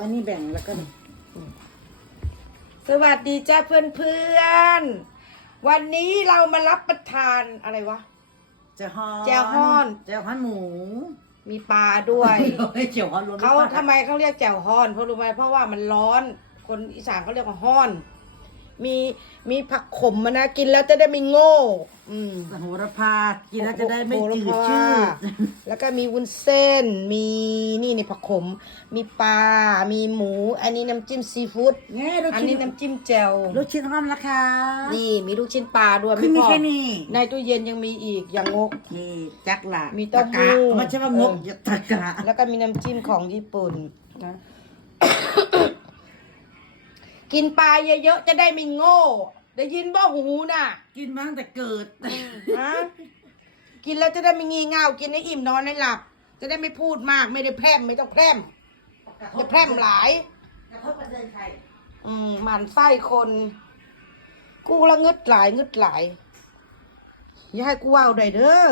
อันนี้แบ่งแล้วก็สวัสดีจ้าเพื่อนเพื่อนๆวันนี้เรามารับประทานอะไรวะแจ่วฮอนแจ่วฮ้อนแจ่วฮ้อนหมู มีปลาด้วยเฮ้ยแจ่วฮ้อนรวมเขาทำไมเขาเรียกแจ่วฮ้อนเพราะรู้ไหมเพราะว่ามันร้อน คนอีสานเขาเรียกว่าฮ้อน มีมีผักขมมานะกินแล้วจะได้ไม่โง่ อืมโหระพากินแล้วจะได้ไม่โหระจืดพาชืดแล้วก็มีวุ้นเส้น มีนี่นี่ผักขม มีปลา มีหมู อันนี้น้ำจิ้มซีฟู้ดแง่ลูกอันชิ้นี้นน้ำจิ้มแจ่วลูกชิ้นห้อมราคา นี่ มีลูกชิ้นปลาด้วยคือมีพอแค่นี้ ในตู้เย็นยังมีอีกอย่างงก นี่จักละมีเต้าหู้ ตะกะไม่ใช่ว่างกเอออย่าตะกะแล้วก็มีน้ำจิ้มของญี่ปุ่นนะ กินปลาเยอะๆจะได้ไม่โง่ได้ยินบ่หูน่ะกินมาตั้งแต่เกิด ฮะกินแล้วจะได้ไม่งี่เง่ากินให้อิ่มนอนให้หลับ จะได้ไม่พูดมากไม่ได้แพร่มไม่ต้องแพร่มจะแพร่มหลาย กระทบกระเทือนใครอืมหมันไส้คน กูละงึดหลายงึดหลาย อย่าให้กูว่าวได้เด้อ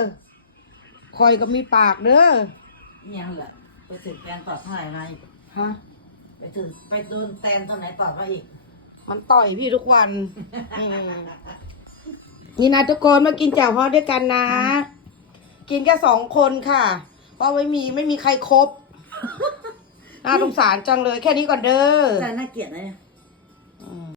คอยก็มีปากเด้อยังเหรอไปถึงแตนตอบเท่าไหร่มาอีกฮะ ไปถึงไปโดนแตนตอนไหนตอบมาอีก มันต่อยพี่ทุกวันอืมนี่นะทุกคนมากินแจ่วฮอดด้วยกันนะ กินแค่สองคนค่ะ เพราะไม่มีไม่มีใครครบ น่าสงสารจังเลยแค่นี้ก่อนเด้อ แต่น่าเกลียดนะเนี่ย